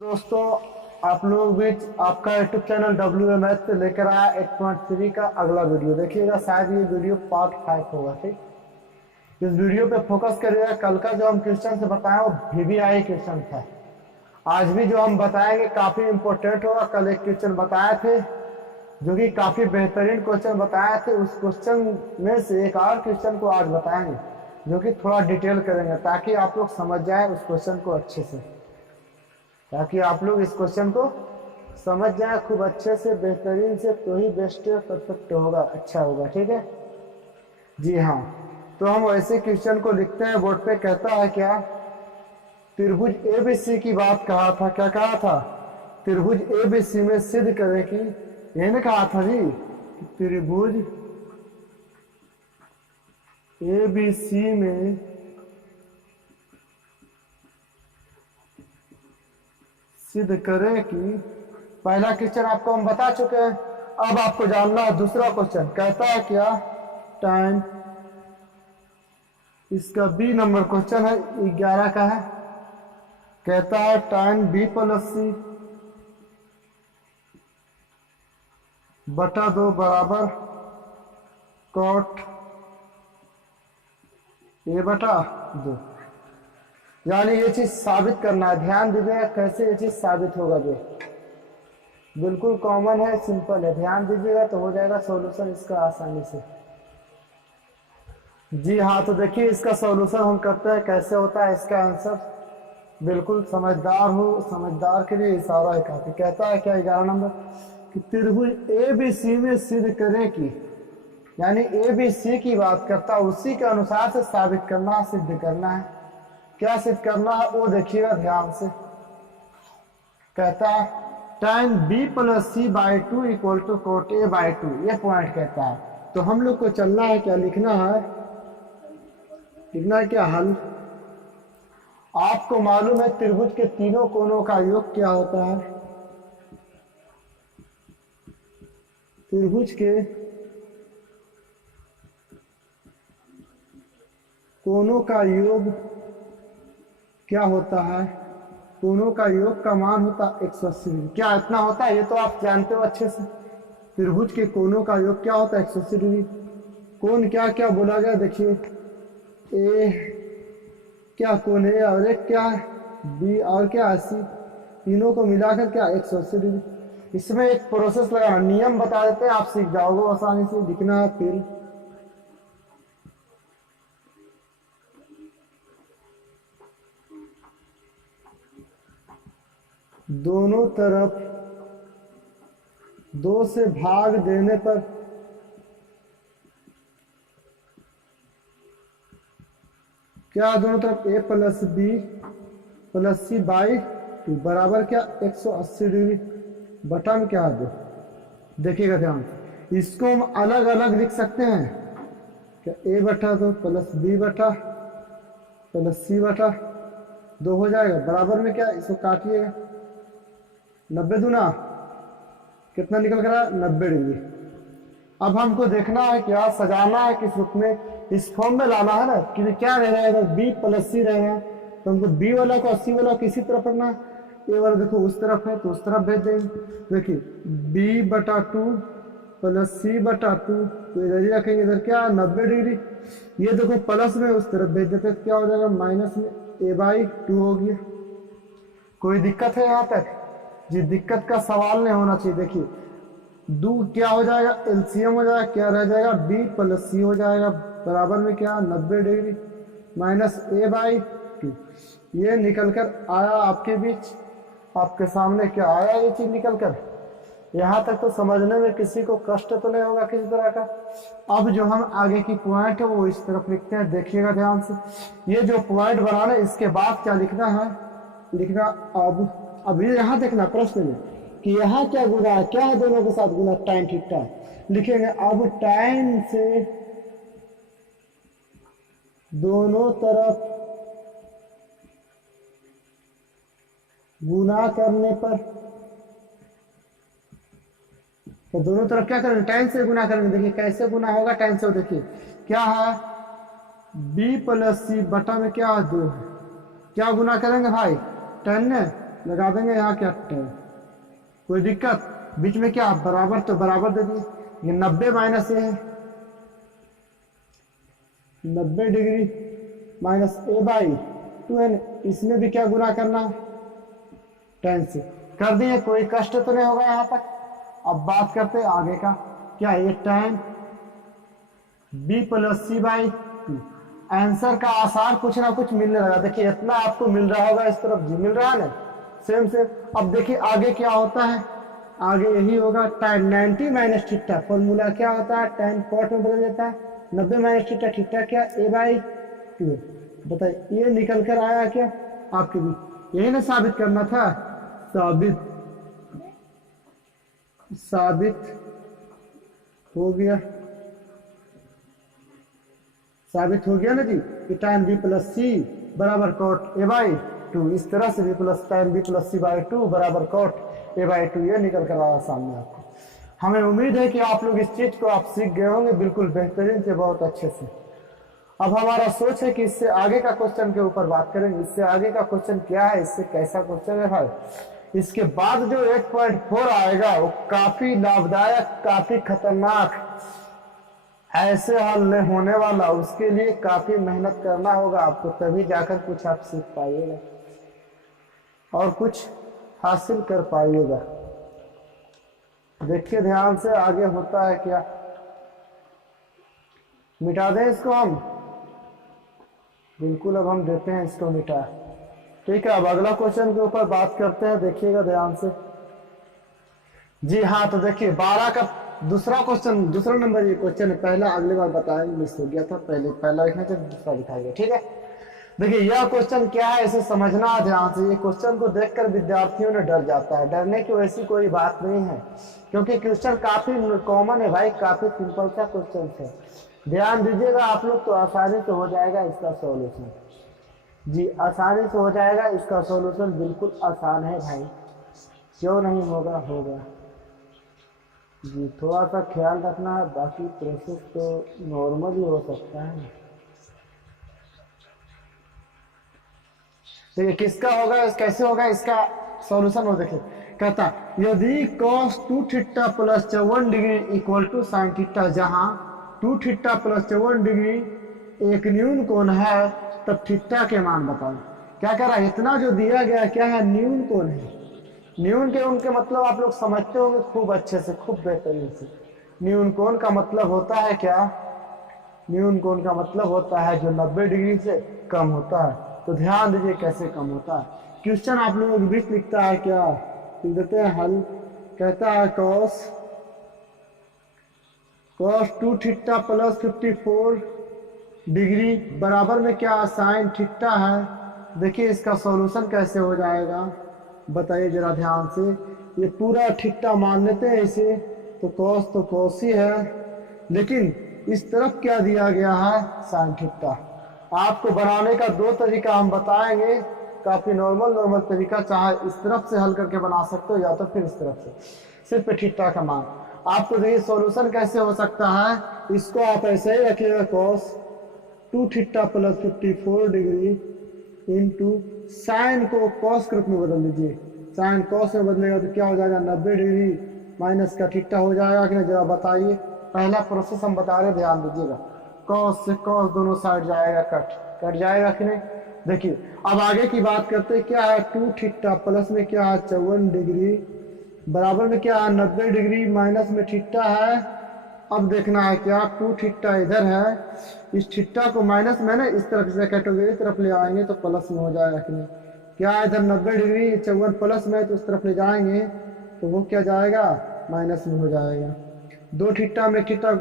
दोस्तों, आप लोग बीच आपका यूट्यूब चैनल WMS से लेकर आया 8.3 का अगला वीडियो देखिएगा। शायद ये वीडियो पार्ट 5 होगा। ठीक, इस वीडियो पे फोकस करिएगा। कल का जो हम क्वेश्चन से बताए वो VBI क्वेश्चन था। आज भी जो हम बताएंगे काफी इम्पोर्टेंट होगा। कल एक क्वेश्चन बताए थे जो कि काफी बेहतरीन क्वेश्चन बताए थे। उस क्वेश्चन में से एक और क्वेश्चन को आज बताएंगे जो कि थोड़ा डिटेल करेंगे ताकि आप लोग समझ जाए उस क्वेश्चन को अच्छे से, ताकि आप लोग इस क्वेश्चन को समझ जाए खूब अच्छे से, बेहतरीन से, तो ही बेस्ट परफेक्ट होगा, अच्छा होगा। ठीक है जी हाँ। तो हम वैसे क्वेश्चन को लिखते हैं बोर्ड पे। कहता है क्या, त्रिभुज ABC की बात कहा था। क्या कहा था? त्रिभुज ABC में सिद्ध करें कि, यही कहा था जी, त्रिभुज ABC में सिद्ध करें कि, पहला क्वेश्चन आपको हम बता चुके हैं। अब आपको जानना है दूसरा क्वेश्चन। कहता है क्या, टाइम, इसका B नंबर क्वेश्चन है, 11 का है। कहता है टाइम B+C बटा 2 बराबर cot A बटा 2। यानी ये चीज साबित करना है। ध्यान दीजिएगा कैसे ये चीज साबित होगा। बिल्कुल कॉमन है, सिंपल है। ध्यान दीजिएगा तो हो जाएगा सॉल्यूशन इसका आसानी से। जी हाँ, तो देखिए इसका सॉल्यूशन हम करते हैं। कैसे होता है इसका आंसर, बिल्कुल समझदार हो, समझदार के लिए इशारा है काफी। कहता है क्या 11 नंबर कि त्रिभुज ABC में सिद्ध करें कि, यानी ABC की बात करता है, उसी के अनुसार से साबित करना, सिद्ध करना है। क्या सिद्ध करना है वो देखिएगा ध्यान से। कहता है tan B+C/2 equal to cot A/2, ये पॉइंट कहता है। तो हम लोग को चलना है, क्या लिखना है, लिखना है क्या, हल। आपको मालूम है त्रिभुज के तीनों कोनों का योग क्या होता है। त्रिभुज के कोनों का योग क्या होता है, कोनों का योग का मान होता है 180 डिग्री। क्या इतना होता है, ये तो आप जानते हो अच्छे से। त्रिभुज के कोनों का योग क्या होता है, 180 डिग्री। कोण क्या क्या बोला गया, देखिए ए क्या कोण है, और एक क्या है B, और क्या 80, तीनों को मिलाकर क्या 180 डिग्री। इसमें एक प्रोसेस लगाना, नियम बता देते हैं, आप सीख जाओगे आसानी से। लिखना है फिर दोनों तरफ 2 से भाग देने पर क्या, दोनों तरफ A+B+C/2 बराबर क्या 180 डिग्री बटा में क्या दो। देखिएगा ध्यान, इसको हम अलग अलग लिख सकते हैं। क्या A/2 प्लस B/+C/2 हो जाएगा, बराबर में क्या, इसको काटिएगा 90 दूना कितना निकल कर आया, 90 डिग्री। अब हमको देखना है क्या, सजाना है किस रूप में, इस फॉर्म में लाना है ना, कि क्या रह रहा है, B+C रह रहा है, तो हमको B वाला को और C वाला किसी तरफ रखना है। ए वाला देखो उस तरफ है तो उस तरफ भेज देंगे। देखिए B/2 प्लस C/2, तो इधर ही रखेंगे, इधर क्या 90 डिग्री। ये देखो प्लस में उस तरफ भेज देते, क्या हो जाएगा, माइनस में A/2 हो गया। कोई दिक्कत है यहाँ तक जी? दिक्कत का सवाल नहीं होना चाहिए। देखिए दो क्या हो जाएगा, LCM हो जाएगा, क्या रह जाएगा, B+C हो जाएगा, बराबर में क्या 90 डिग्री माइनस A/2। ये निकल कर आया आपके बीच, आपके सामने क्या आया, ये चीज निकल कर। यहाँ तक तो समझने में किसी को कष्ट तो नहीं होगा किसी तरह का। अब जो हम आगे की पॉइंट है वो इस तरफ लिखते हैं, देखिएगा ध्यान से। ये जो पॉइंट बनाना, इसके बाद क्या लिखना है, लिखना अब ये यहाँ देखना प्रश्न में कि यहाँ क्या गुना है, क्या है दोनों के साथ गुना, tan थीटा लिखेंगे। अब tan से दोनों तरफ गुना करने पर, तो दोनों तरफ क्या करेंगे, tan से गुना करेंगे। देखिए कैसे गुना होगा tan से, देखिए क्या है, B+C बटा में क्या है 2 है, क्या गुना करेंगे भाई, tan ने लगा देंगे यहाँ क्या tan, कोई दिक्कत? बीच में क्या बराबर, तो बराबर दे दिए। ये 90 माइनस ए है, 90 degree minus A by 2n, इसमें भी क्या गुना करना, tan से कर दिए। कोई कष्ट तो नहीं होगा यहाँ तक। अब बात करते हैं आगे का, क्या ये tan b plus C by 2। Answer का आसार कुछ ना कुछ मिलने लगा। देखिए इतना आपको मिल रहा होगा, इस तरफ जी मिल रहा है ना, सेम सेम। अब देखिए आगे क्या होता है, आगे यही होगा tan 90 माइनस थीटा, फॉर्मूला क्या होता है, tan cot में बदल जाता है। 90 माइनस थीटा, थीटा क्या, a बाई 2। बताइए ये निकल कर आया क्या आपके भी, यही ना साबित करना था। साबित हो गया, साबित हो गया ना जी कि tan b प्लस सी बराबर cot a बाई 2। इस तरह से b plus tan b plus C by 2 बराबर cot a बाई 2 ये निकल कर आया सामने आपको। हमें उम्मीद है कि आप लोग इस चीज को आप सीख गए होंगे बिल्कुल बेहतरीन से, बहुत अच्छे से। अब हमारा सोच है कि इससे आगे का क्वेश्चन के ऊपर बात करेंगे। इससे आगे का क्वेश्चन क्या है, इससे कैसा क्वेश्चन है भाई, इसके बाद जो 8.4 आएगा वो काफी लाभदायक, काफी खतरनाक, ऐसे हल नहीं होने वाला। उसके लिए काफी मेहनत करना होगा आपको, तभी जाकर कुछ आप सीख पाइएगा और कुछ हासिल कर पाइएगा। देखिए ध्यान से आगे होता है क्या, मिटा दें इसको हम, बिल्कुल अब हम देते हैं इसको मिटा। ठीक है, अब अगला क्वेश्चन के ऊपर बात करते हैं, देखिएगा ध्यान से। जी हाँ, तो देखिए 12 का दूसरा क्वेश्चन, दूसरा नंबर ये क्वेश्चन है। पहला अगले बार बताएंगे, मिस हो गया था, पहला लिखना चाहिए, दूसरा दिखाएंगे। ठीक है, देखिए यह क्वेश्चन क्या है इसे समझना ध्यान से। ये क्वेश्चन को देखकर विद्यार्थियों ने डर जाता है, डरने की वैसी कोई बात नहीं है, क्योंकि क्वेश्चन काफी कॉमन है भाई, काफी सिंपल सा क्वेश्चन है। ध्यान दीजिएगा आप लोग, तो आसानी से हो जाएगा इसका सॉल्यूशन। जी आसानी से हो जाएगा इसका सॉल्यूशन, बिल्कुल आसान है भाई, क्यों नहीं होगा, होगा जी। थोड़ा सा ख्याल रखना है, बाकी प्रोसेस तो नॉर्मल ही हो सकता है। देखिए किसका होगा, कैसे होगा इसका सॉल्यूशन हो। देखिए कहता यदि cos 2 theta plus 54 degree equal to sine theta, जहां 2 थीटा प्लस 54 डिग्री एक न्यून कोण है, तब थीटा के मान बताओ। क्या कह रहा है, इतना जो दिया गया क्या है, न्यून कोण है। न्यून के उनके मतलब आप लोग समझते होंगे खूब अच्छे से, खूब बेहतरीन से। न्यून कोण का मतलब होता है क्या, न्यून कोण का मतलब होता है जो 90 डिग्री से कम होता है। तो ध्यान दीजिए कैसे कम होता है। क्वेश्चन आप लोगों के बीच लिखता है क्या, लिख देते हैं हल। कहता है cos 2 थीटा प्लस 54 डिग्री बराबर में क्या साइन थीटा है। देखिए इसका सॉल्यूशन कैसे हो जाएगा, बताइए जरा ध्यान से। ये पूरा थीटा मान लेते हैं इसे, तो cos ही है, लेकिन इस तरफ क्या दिया गया है, साइन थीटा। आपको बनाने का दो तरीका हम बताएंगे, काफी नॉर्मल तरीका, चाहे इस तरफ से हल करके बना सकते हो या तो फिर इस तरफ से, सिर्फ थीटा का मान। आपको देखिए सॉल्यूशन कैसे हो सकता है, इसको आप ऐसे ही रखिएगा, cos 2 theta plus 54 degree into sine को कॉस के रूप में बदल दीजिए। साइन कॉस में बदलेगा तो क्या हो जाएगा, 90 डिग्री माइनस का थीटा हो जाएगा कि नहीं, जरा बताइए। पहला प्रोसेस हम बता रहे, ध्यान दीजिएगा। कॉस से कॉस दोनों साइड जाएगा, कट जाएगा कि नहीं। देखिए अब आगे की बात करते हैं, क्या है 2 थीटा प्लस में क्या है 54 डिग्री बराबर में क्या है 90 डिग्री माइनस में थीटा है। अब देखना है क्या 2 थीटा इधर है, इस थीटा को माइनस में ना इस तरफ से कैटेगरी तरफ ले आएंगे तो प्लस में हो जाएगा कि नहीं। क्या इधर 90 डिग्री 54 प्लस में, तो उस तरफ ले जाएंगे तो वो क्या जाएगा, माइनस में हो जाएगा। 2 थीटा में थीटा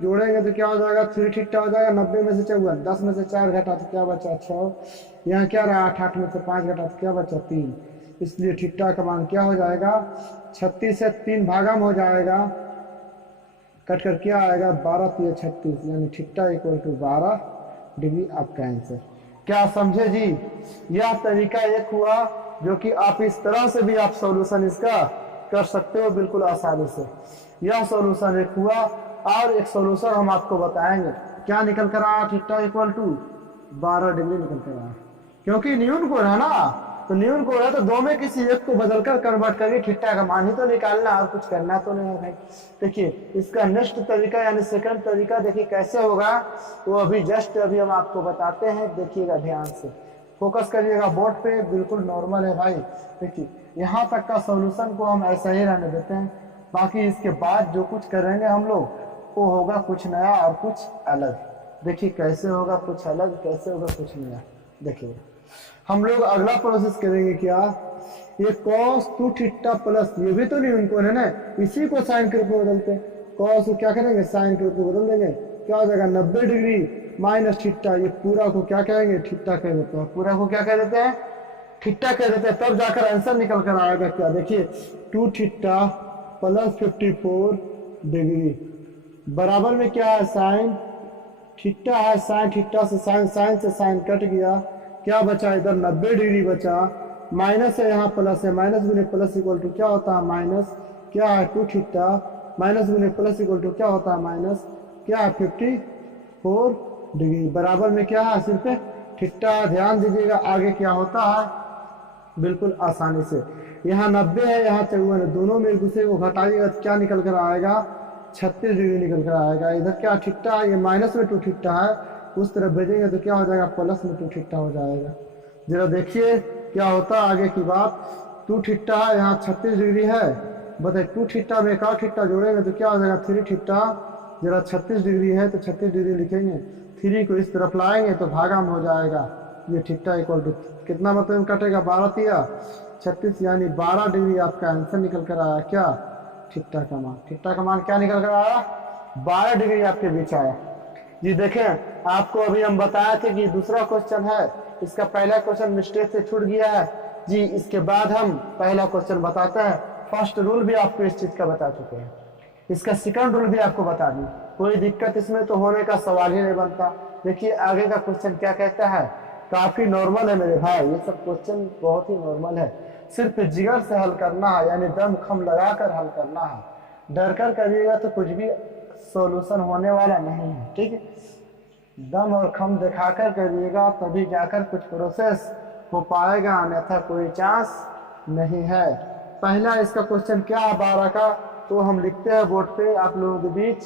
जोड़ेंगे तो क्या हो जाएगा, 3 थीटा हो जाएगा। 90 में से 54, 10 में से 4 घटा तो क्या बचा 6। यहाँ क्या रहा 8 में से 5 घटा तो क्या बचा 3। इसलिए थीटा का मान क्या हो जाएगा, 36 से 3 भागम हो जाएगा, कट कर क्या आएगा 12 3 36, यानी थीटा इक्वल टू 12 डिग्री आपका आंसर। क्या समझे जी। यह तरीका एक हुआ जो कि आप इस तरह से भी आप सॉल्यूशन इसका कर सकते हो बिल्कुल आसानी से। यह सॉल्यूशन एक हुआ, और एक सॉल्यूशन हम आपको बताएंगे। क्या निकल कर आया, थीटा इक्वल टू 12 डिग्री निकल कर आया, क्योंकि न्यून कोण है ना, तो न्यून कोण है तो दो में किसी एक को बदलकर कन्वर्ट करके थीटा का मान ही तो निकालना और कुछ करना तो नहीं है भाई। देखिए इसका नेक्स्ट तरीका यानी सेकंड तरीका देखिए कैसे होगा, वो अभी जस्ट अभी हम आपको बताते हैं, देखिएगा ध्यान से, फोकस करिएगा बोर्ड पे, बिल्कुल नॉर्मल है भाई। देखिए यहाँ तक का सॉल्यूशन को हम ऐसा ही रहने देते हैं, बाकी इसके बाद जो कुछ करेंगे हम लोग वो होगा कुछ नया और कुछ अलग। देखिए कैसे होगा कुछ अलग, कैसे होगा कुछ नया। देखिए हम लोग अगला प्रोसेस करेंगे क्या, ये cos 2 थीटा प्लस, ये भी तो नहीं उनको है ना, इसी को साइन के रूप में बदलते हैं, cos को क्या करेंगे साइन के रूप में बदल देंगे, क्या हो जाएगा 90 डिग्री माइनस थीटा, ये पूरा को क्या कहेंगे थीटा कह देते हैं, पूरा को क्या कह देते हैं थीटा कह देते हैं, तब जाकर आंसर निकल कर आएगा क्या, देखिए 2 थीटा प्लस 54 डिग्री बराबर में क्या है साइन थीटा है, साइन थीटा से साइन, साइन से साइन कट गया, क्या बचा इधर 90 डिग्री बचा, माइनस है यहाँ प्लस है, माइनस गुने प्लस इक्वल टू क्या होता है माइनस, क्या है 2 थीटा माइनस गुने प्लस इक्वल टू क्या होता है माइनस, क्या है 54 डिग्री बराबर में क्या है सिर्फ थीटा। ध्यान दीजिएगा आगे क्या होता है बिल्कुल आसानी से, यहाँ 90 है यहाँ 54 है, दोनों में एक दूसरे को घटाइएगा तो क्या निकल कर आएगा 36 डिग्री निकल कर आएगा। इधर क्या थीटा है, ये माइनस में 2 थीटा है, उस तरफ भेजेंगे तो क्या हो जाएगा प्लस में 2 थीटा हो जाएगा। जरा देखिए क्या होता है आगे की बात, 2 थीटा है यहाँ 36 डिग्री है, बताइए 2 थीटा में एक और थीटा जोड़ेंगे तो क्या हो जाएगा 3 थीटा, जरा 36 डिग्री है तो 36 डिग्री लिखेंगे, 3 को इस तरफ लाएंगे तो भागा में हो जाएगा, ये थीटा इक्वल टू कितना मतलब कटेगा 12 तिया 36 यानी 12 डिग्री आपका आंसर निकल कर आया क्या थीटा का मान, थीटा का मान क्या निकल कर आया 12 डिग्री आपके बीच आया जी। देखें आपको अभी हम बताए थे कि दूसरा क्वेश्चन है, इसका पहला क्वेश्चन मिस्टेक से छूट गया है जी, इसके बाद हम पहला क्वेश्चन बताते हैं। फर्स्ट रूल भी आपको इस चीज का बता चुके हैं, इसका सेकंड रूल भी आपको बता दी, कोई दिक्कत इसमें तो होने का सवाल ही नहीं बनता। देखिए आगे का क्वेश्चन क्या कहता है, काफी नॉर्मल है मेरे भाई, ये सब क्वेश्चन बहुत ही नॉर्मल है, सिर्फ जिगर से हल करना है यानी दम खम लगा कर हल करना है, डर कर करिएगा तो कुछ भी सॉल्यूशन होने वाला नहीं है, ठीक है। दम और खम दिखाकर करिएगा तभी जाकर कुछ प्रोसेस हो पाएगा, अन्यथा कोई चांस नहीं है। पहला इसका क्वेश्चन क्या है 12 का, तो हम लिखते हैं बोर्ड पे आप लोगों के बीच,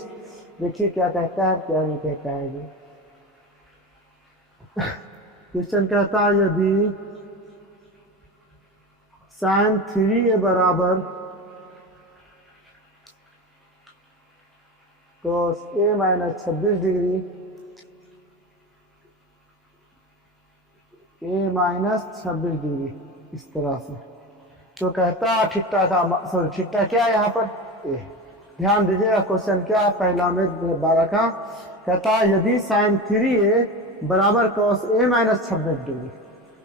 देखिए क्या कहता है क्या नहीं कहता है जी। क्वेश्चन कहता है यदि साइन 3a बराबर cos a minus 26 degree a minus 26 degree इस तरह से, तो कहता है थीटा का सॉरी थीटा क्या है यहाँ पर a। ध्यान दीजिएगा क्वेश्चन क्या है पहला में 12 का, कहता है यदि साइन 3a बराबर cos a माइनस 26 डिग्री,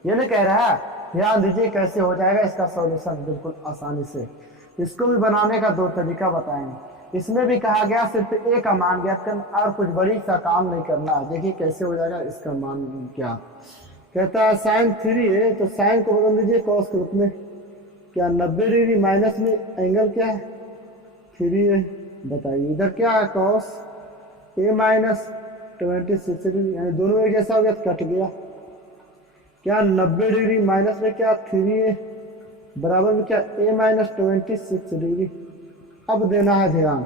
ये नहीं कह रहा है, ध्यान दीजिए कैसे हो जाएगा इसका सॉल्यूशन बिल्कुल आसानी से। इसको भी बनाने का 2 तरीका बताएंगे, इसमें भी कहा गया सिर्फ a का मान ज्ञात करना और कुछ बड़ी सा काम नहीं करना है। देखिए कैसे हो जाएगा इसका मान क्या, कहता है साइन 3a, तो साइन को बदल दीजिए cos के रूप में, क्या 90 डिग्री माइनस में एंगल क्या है 3a, बताइए इधर क्या है cos a माइनस 26 डिग्री, यानी दोनों एक जैसा हो गया कट गया, क्या 90 डिग्री माइनस में क्या 3a बराबर में क्या a माइनस 26 डिग्री। अब देना है ध्यान,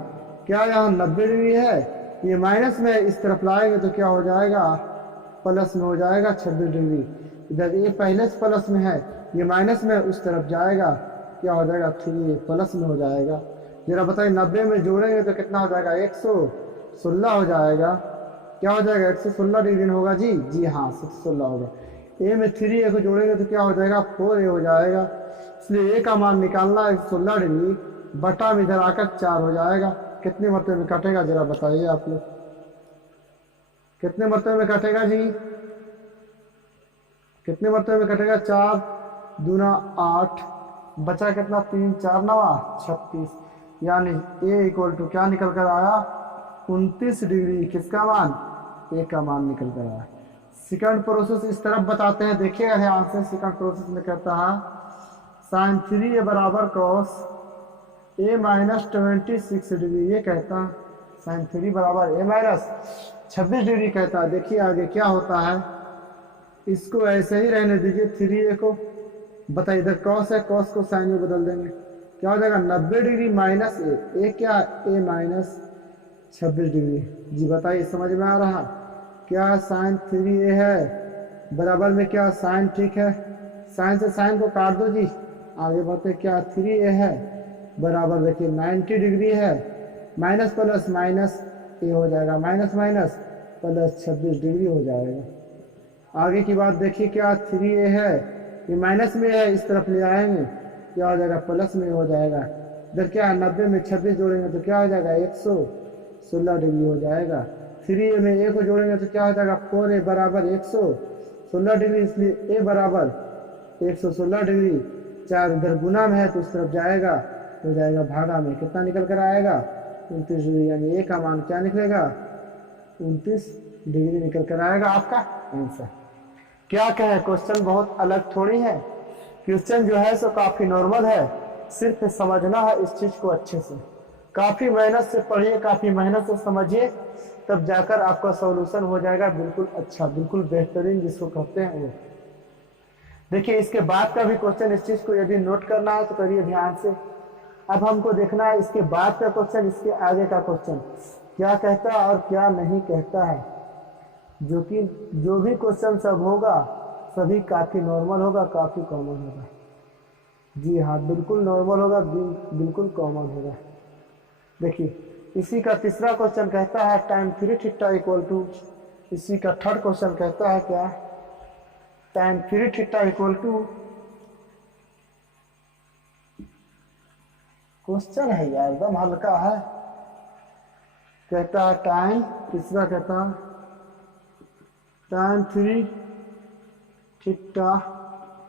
क्या यहाँ 90 डिग्री है, ये माइनस में इस तरफ लाएंगे तो क्या हो जाएगा प्लस में हो जाएगा 26 डिग्री, इधर ये पहले से प्लस में है, ये माइनस में उस तरफ जाएगा, क्या हो जाएगा 3a प्लस में हो जाएगा। जरा बताइए 90 में जोड़ेंगे तो कितना हो जाएगा 116 हो जाएगा, क्या हो जाएगा 116 डिग्री होगा जी, जी हाँ 116 होगा। a में 3a को जोड़ेंगे तो क्या हो जाएगा 4a हो जाएगा, इसलिए a का मान निकालना 116 डिग्री बटा में इधर आकर 4 हो जाएगा। कितने मरतबे में काटेगा जरा बताइए आप लोग, कितने मरतबे में काटेगा जी, कितने मरतबे में कटेगा 4 दूना 8, बचा कितना 3 4 9 36, यानी a इक्वल टू क्या निकल कर आया 29 डिग्री, किसका मान a का मान निकल कर आया। सेकंड प्रोसेस इस तरफ बताते हैं, देखिएगा ध्यान से, सेकंड प्रोसेस में कहता है साइन 3a बराबर cos a माइनस 26 डिग्री, ये कहता है साइन 3 बराबर a माइनस 26 डिग्री कहता है। देखिए आगे क्या होता है, इसको ऐसे ही रहने दीजिए 3a को, बताइए, इधर कॉस है, कॉस को साइन में बदल देंगे, क्या हो जाएगा 90 डिग्री माइनस ए क्या, ए माइनस 26 डिग्री। जी बताइए, समझ में आ रहा, क्या साइन 3a है बराबर में क्या साइन, ठीक है, साइन से साइन को काट दो जी, आगे बढ़ते, क्या 3a है बराबर, देखिए 90 डिग्री है, माइनस प्लस माइनस ए हो जाएगा, माइनस माइनस प्लस 26 डिग्री हो जाएगा। आगे की बात देखिए, क्या 3a है, ये माइनस में है, इस तरफ ले आएंगे, क्या हो जाएगा प्लस में हो जाएगा, इधर क्या है 90 में 26 जोड़ेंगे तो क्या हो जाएगा 116 डिग्री हो जाएगा। 3a में a को जोड़ेंगे तो क्या हो जाएगा 4a बराबर 116 डिग्री, इसलिए a बराबर 116 डिग्री, 4 इधर गुना में है तो उस तरफ जाएगा, हो जाएगा भागा में, कितना निकल कर आएगा 29 डिग्री, यानी a का मान क्या निकलेगा 29 डिग्री निकल कर आएगा आपका आंसर। क्या कहें, क्वेश्चन बहुत अलग थोड़ी है, क्वेश्चन जो है सो काफी नॉर्मल है, सिर्फ समझना है इस चीज को अच्छे से, काफी मेहनत से पढ़िए, काफी मेहनत से समझिए, तब जाकर आपका सॉल्यूशन हो जाएगा बिल्कुल अच्छा, बिल्कुल बेहतरीन जिसको कहते हैं वो। देखिए इसके बाद का भी क्वेश्चन, इस चीज को यदि नोट करना है तो करिए ध्यान से। अब हमको देखना है इसके बाद का क्वेश्चन, इसके आगे का क्वेश्चन क्या कहता है और क्या नहीं कहता है, जो कि जो भी क्वेश्चन सब होगा सभी काफी नॉर्मल होगा, काफी कॉमन होगा। जी हाँ, बिल्कुल नॉर्मल होगा, बिल्कुल कॉमन होगा। देखिए इसी का तीसरा क्वेश्चन कहता है tan 3 थीटा इक्वल टू, इसी का थर्ड क्वेश्चन कहता है क्या, tan 3 theta equal to, question है यार एकदम हल्का है, कहता है tan, तीसरा कहता है tan 3 theta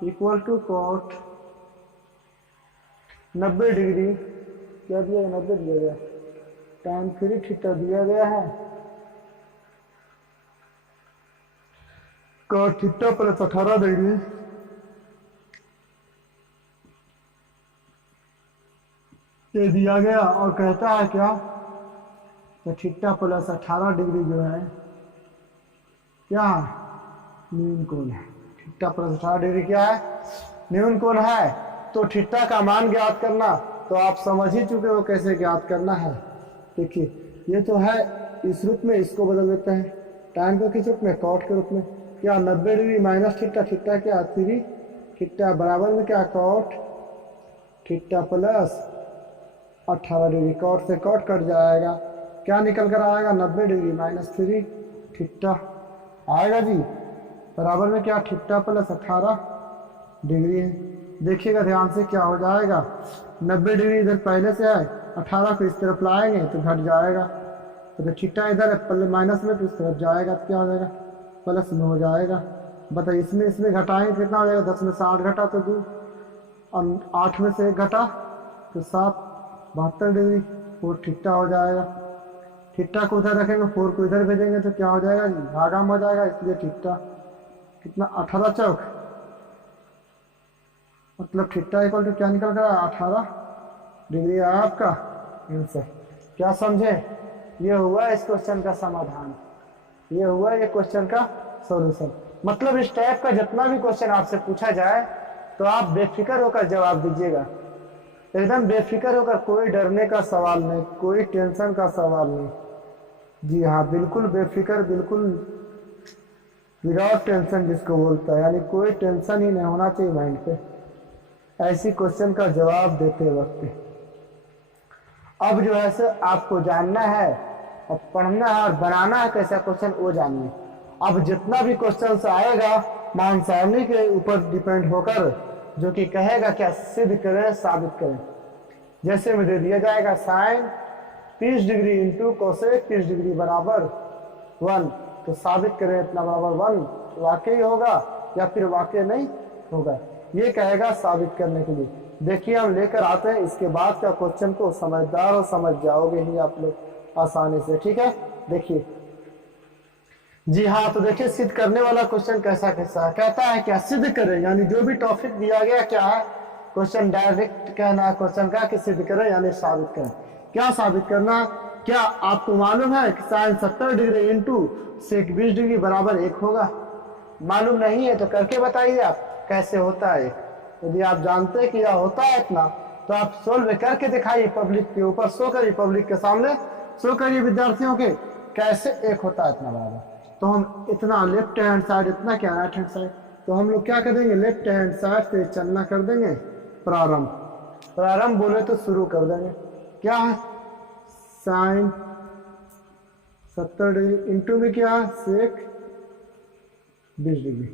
equal to cot 90 degree, क्या दिया गया 90 दिया गया, tan 3 थीटा दिया गया है, कॉट थीटा प्लस 18 डिग्री, ये दिया गया, और कहता है क्या, तो थीटा प्लस 18 डिग्री जो है क्या न्यून कोण है, थीटा प्लस 18 डिग्री क्या है न्यून कोण है। तो थीटा का मान ज्ञात करना तो आप समझ ही चुके हो कैसे ज्ञात करना है। देखिए ये तो है इस रूप में, इसको बदल देते हैं tan को किस रूप में, कॉट के रूप में, क्या 90 डिग्री माइनस थीटा, थीटा क्या 3 थीटा बराबर में क्या cot theta plus 18 degree, cot से कॉट कट जाएगा, क्या निकल कर आएगा 90 डिग्री माइनस 3 थीटा आएगा जी, बराबर में क्या थीटा प्लस 18 डिग्री है। देखिएगा ध्यान से क्या हो जाएगा, 90 डिग्री इधर पहले से है, 18 को इस तरफ लाएंगे तो घट जाएगा, तो थीटा इधर है माइनस में तो इस तरफ जाएगा तो क्या हो जाएगा प्लस में हो जाएगा। बताइए इसमें इसमें घटाएंगे कितना हो जाएगा, 10 में से 8 घटा तो 2, और 8 में से 1 घटा तो 7, 72 डिग्री, वो थीटा हो जाएगा। थीटा को उधर रखेंगे, 4 को इधर भेजेंगे तो क्या हो जाएगा जी भागा में हो जाएगा, इसलिए थीटा कितना 18 चौक, मतलब थीटा इक्वल टू क्या निकल कर 18 डिग्री है आपका आंसर। क्या समझे, ये हुआ इस क्वेश्चन का समाधान, ये हुआ ये क्वेश्चन का सॉल्यूशन। मतलब इस टाइप का जितना भी क्वेश्चन आपसे पूछा जाए तो आप बेफिक्र होकर जवाब दीजिएगा, एकदम बेफिक्र होकर, कोई डरने का सवाल नहीं, कोई टेंशन का सवाल नहीं। जी हाँ, बिल्कुल बेफिक्र, बिल्कुल विदाउट टेंशन जिसको बोलता है, यानी कोई टेंशन ही नहीं होना चाहिए माइंड पे ऐसी क्वेश्चन का जवाब देते वक्त। अब जो है सर आपको जानना है और पढ़ना है और बनाना है कैसा क्वेश्चन वो जानिए। अब जितना भी क्वेश्चन आएगा मान सारणी के ऊपर डिपेंड होकर, जो कि कहेगा क्या सिद्ध करें साबित करें। जैसे में दे दिया जाएगा sine 30 degree into cosec 30 degree बराबर 1, तो साबित करें इतना बराबर 1 वाकई होगा या फिर वाकई नहीं होगा, ये कहेगा साबित करने के लिए। देखिए हम लेकर आते हैं इसके बाद का क्वेश्चन को, समझदार और समझ जाओगे ही आप लोग आसानी से, ठीक है। देखिए जी हाँ, तो देखिए सिद्ध करने वाला क्वेश्चन कैसा कैसा है, कहता है क्या सिद्ध करें, यानी जो भी टॉपिक दिया गया क्या है क्वेश्चन डायरेक्ट कहना है क्वेश्चन का कि सिद्ध करें यानी साबित करें। क्या साबित करना, क्या आपको मालूम है कि sine 70 degree into sec 20 degree बराबर 1 होगा? मालूम नहीं है तो करके बताइए आप कैसे होता है। यदि आप जानते हैं कि यह होता है इतना, तो आप सोल्व करके दिखाइए, पब्लिक के ऊपर शो करिए, पब्लिक के सामने शो करिए विद्यार्थियों के, कैसे एक होता है इतना बराबर। तो हम इतना लेफ्ट हैंड साइड, इतना क्या राइट हैंड साइड, तो हम लोग क्या करेंगे, लेफ्ट हैंड साइड से चलना कर देंगे प्रारंभ। प्रारंभ बोले तो शुरू कर देंगे। क्या है, साइन 70 डिग्री इंटू में क्या है, सेक 20 डिग्री।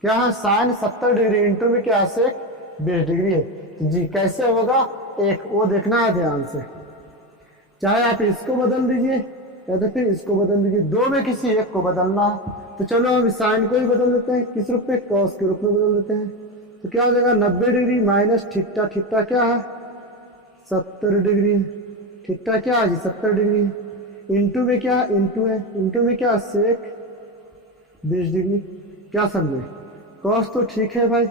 क्या है, साइन 70 डिग्री इंटू में क्या है, सेक 20 डिग्री है। तो जी कैसे होगा, एक वो देखना है ध्यान से, चाहे आप इसको बदल दीजिए या तो फिर इसको बदल दीजिए, दो में किसी एक को बदलना है। तो चलो हम साइन को ही बदल देते हैं, किस रूप में, कॉस के रूप में बदल देते हैं। तो क्या हो जाएगा, 90 डिग्री माइनस थीटा, थीटा क्या है 70 डिग्री, थीटा क्या है जी 70 डिग्री, इंटू में क्या है, इंटू है, इंटू में क्या सेक 20 डिग्री। क्या समझे, कॉस तो ठीक है भाई,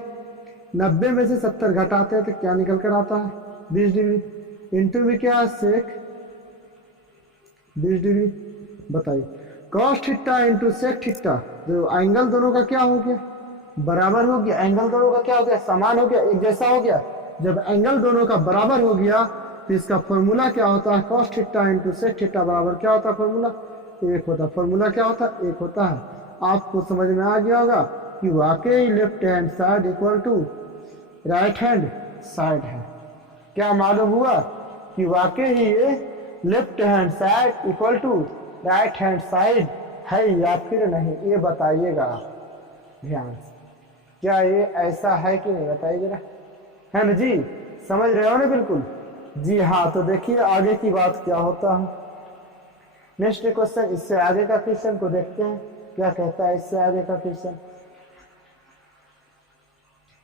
90 में से 70 घटाते हैं तो क्या निकल कर आता है 20 डिग्री, इंटू में क्या है सेक 20 डिग्री। बताइए, cos theta into sec theta, जो एंगल दोनों का क्या हो गया, बराबर हो गया। एंगल दोनों का क्या हो गया, समान हो गया, एक जैसा हो गया। जब एंगल दोनों का बराबर हो गया तो इसका फॉर्मूला क्या होता है, cos theta into sec theta बराबर क्या होता है, फॉर्मूला एक होता है। फॉर्मूला क्या होता है, एक होता है। आपको समझ में आ गया होगा कि वाकई left hand side equal to right hand side है। क्या मालूम हुआ कि वाकई ही ये left hand side equal to right hand side है या फिर नहीं, ये बताइएगा ध्यान से। क्या ये ऐसा है कि नहीं, बताइए जरा, है ना जी, समझ रहे हो ना बिल्कुल जी। हाँ, तो देखिए आगे की बात क्या होता है। नेक्स्ट क्वेश्चन, इससे आगे का क्वेश्चन को देखते हैं क्या कहता है इससे आगे का क्वेश्चन।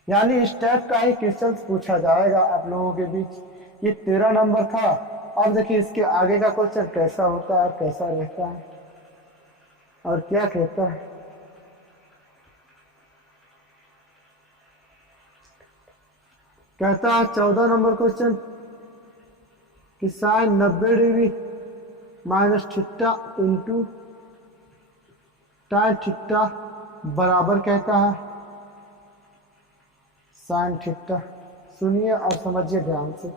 यानी इस टाइप का ही क्वेश्चन पूछा जाएगा आप लोगों के बीच। ये 13 नंबर था। अब देखिए इसके आगे का क्वेश्चन कैसा होता है, कैसा रहता है और क्या कहता है। कहता है 14 नंबर क्वेश्चन कि sine 90 degree minus theta into tan theta बराबर कहता है साइन थीटा। सुनिए और समझिए ध्यान से,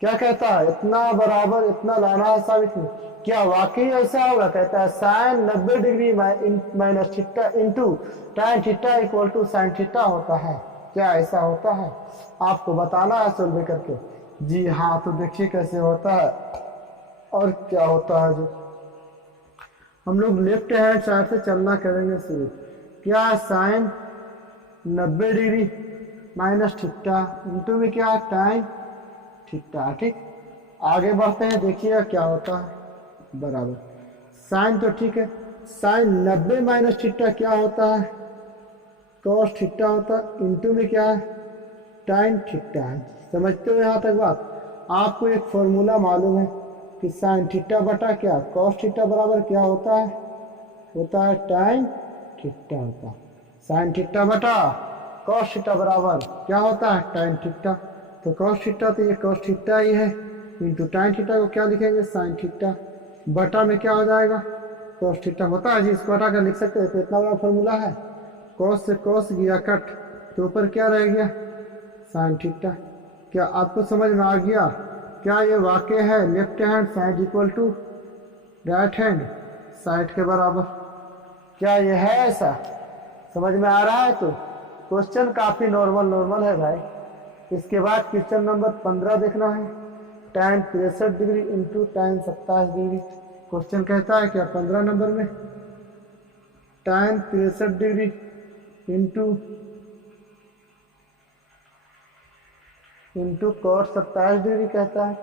क्या कहता है, इतना बराबर इतना लाना है साबित में, क्या वाकई ऐसा होगा। कहता है sine 90 degree minus theta into tan theta equal to sine theta होता है। क्या ऐसा होता है, आपको बताना है सोल्व करके। जी हाँ, तो देखिए कैसे होता है और क्या होता है। जो हम लोग लेफ्ट हैंड साइड से चलना करेंगे शुरू। क्या sine 90 degree minus theta into में क्या tan थीटा। ठीक, आगे बढ़ते हैं, देखिएगा क्या होता है बराबर। साइन तो ठीक है, साइन 90 माइनस थीटा क्या होता है, कॉस थीटा होता है, इंटू में क्या है tan थीटा है। समझते हो यहाँ तक बात। आपको एक फॉर्मूला मालूम है कि साइन थीटा बटा क्या कॉस थीटा बराबर क्या होता है tan थीटा होता है। साइन थीटा बटा कॉस थीटा बराबर क्या होता है tan थीटा। तो कॉस थीटा तो ये कॉस थीटा ही है, इंटू tan थीटा को क्या लिखेंगे साइन थीटा, बटा में क्या हो जाएगा कॉस थीटा होता है जी। इसको हटा कर लिख सकते हैं, तो इतना बड़ा फॉर्मूला है। कॉस से कॉस गया कट, तो ऊपर क्या रह गया साइन थीटा। क्या आपको समझ में आ गया, क्या ये वाकई है left hand side equal to right hand side के बराबर। क्या ये है ऐसा, समझ में आ रहा है। तो क्वेश्चन काफ़ी नॉर्मल है भाई। इसके बाद क्वेश्चन नंबर 15 देखना है, tan 63 degree into tan 27 degree. Question कहता है क्या 15 नंबर में tan 63 degree into cos 27 degree कहता है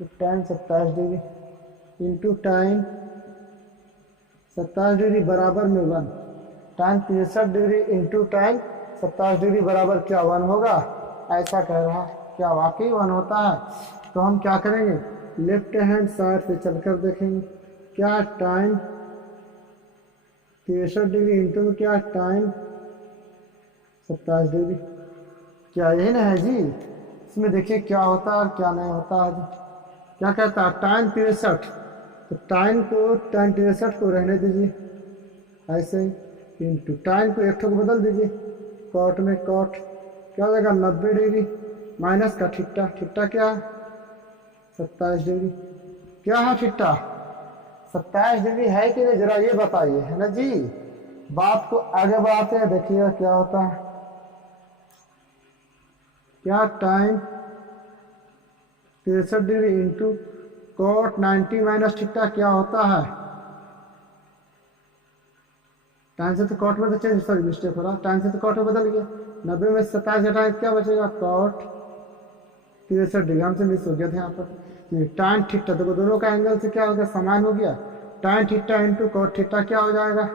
कि tan 27 degree into tan 27 degree बराबर में 1। tan 63 degree into tan 27 degree बराबर क्या 1 होगा, ऐसा कह रहा है। क्या वाकई 1 होता है। तो हम क्या करेंगे, लेफ्ट हैंड साइड से चलकर देखेंगे। क्या tan 63 डिग्री इंटू में क्या tan 27 डिग्री, क्या यही ना है जी। इसमें देखिए क्या होता है और क्या नहीं होता है। क्या कहता है tan 63, तो tan 63 को रहने दीजिए ऐसे ही, इंटू टाइन को एक ठो को बदल दीजिए, कॉट में कॉट क्या हो जाएगा 90 डिग्री माइनस का थीटा, थीटा क्या है 27 डिग्री, क्या है थीटा 27 डिग्री है कि नहीं, जरा ये बताइए, है ना जी। बात को आगे बढ़ाते हैं, देखिएगा क्या होता है, क्या time 63 degree into cot 90 minus theta क्या होता है, टाइम से तो कॉट में तो चेंज, सॉरी मिस्टेक हो रहा, टाइम से तो कॉट में बदल गया, 90 में 27 घटाए क्या बचेगा कॉट 63 डिग्री, हमसे मिस हो गया था यहाँ पर। टाइन थीटा देखो दोनों का एंगल से क्या हो गया समान हो गया, टाइन थीटा इंटू कॉट थीटा क्या हो जाएगा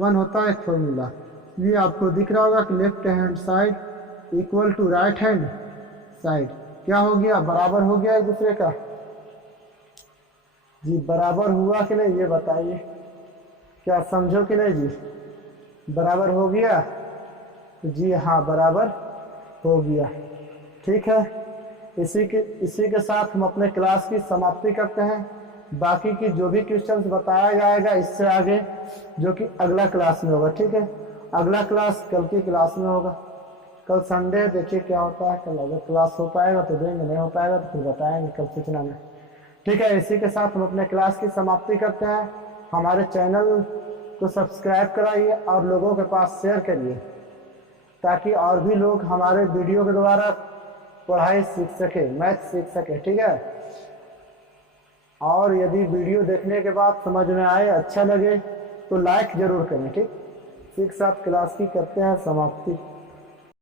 1 होता है फॉर्मूला। ये आपको दिख रहा होगा कि left hand side equal to right hand side क्या हो गया बराबर हो गया एक दूसरे का, जी बराबर हुआ कि नहीं ये बताइए, क्या समझो कि नहीं जी, बराबर हो गया, जी हाँ बराबर हो गया। ठीक है, इसी के साथ हम अपने क्लास की समाप्ति करते हैं। बाकी की जो भी क्वेश्चंस बताया जाएगा इससे आगे जो कि अगला क्लास में होगा, ठीक है, अगला क्लास कल की क्लास में होगा, कल संडे देखिए क्या होता है, कल अगर क्लास हो पाएगा तो देंगे, नहीं हो पाएगा तो फिर बताएंगे कल सूचना में। ठीक है, इसी के साथ हम अपने क्लास की समाप्ति करते हैं। हमारे चैनल को सब्सक्राइब कराइए और लोगों के पास शेयर करिए ताकि और भी लोग हमारे वीडियो के द्वारा पढ़ाई सीख सके, मैथ सीख सके। ठीक है, और यदि वीडियो देखने के बाद समझ में आए, अच्छा लगे तो लाइक जरूर करें। ठीक, इसी के साथ क्लास की करते हैं समाप्ति।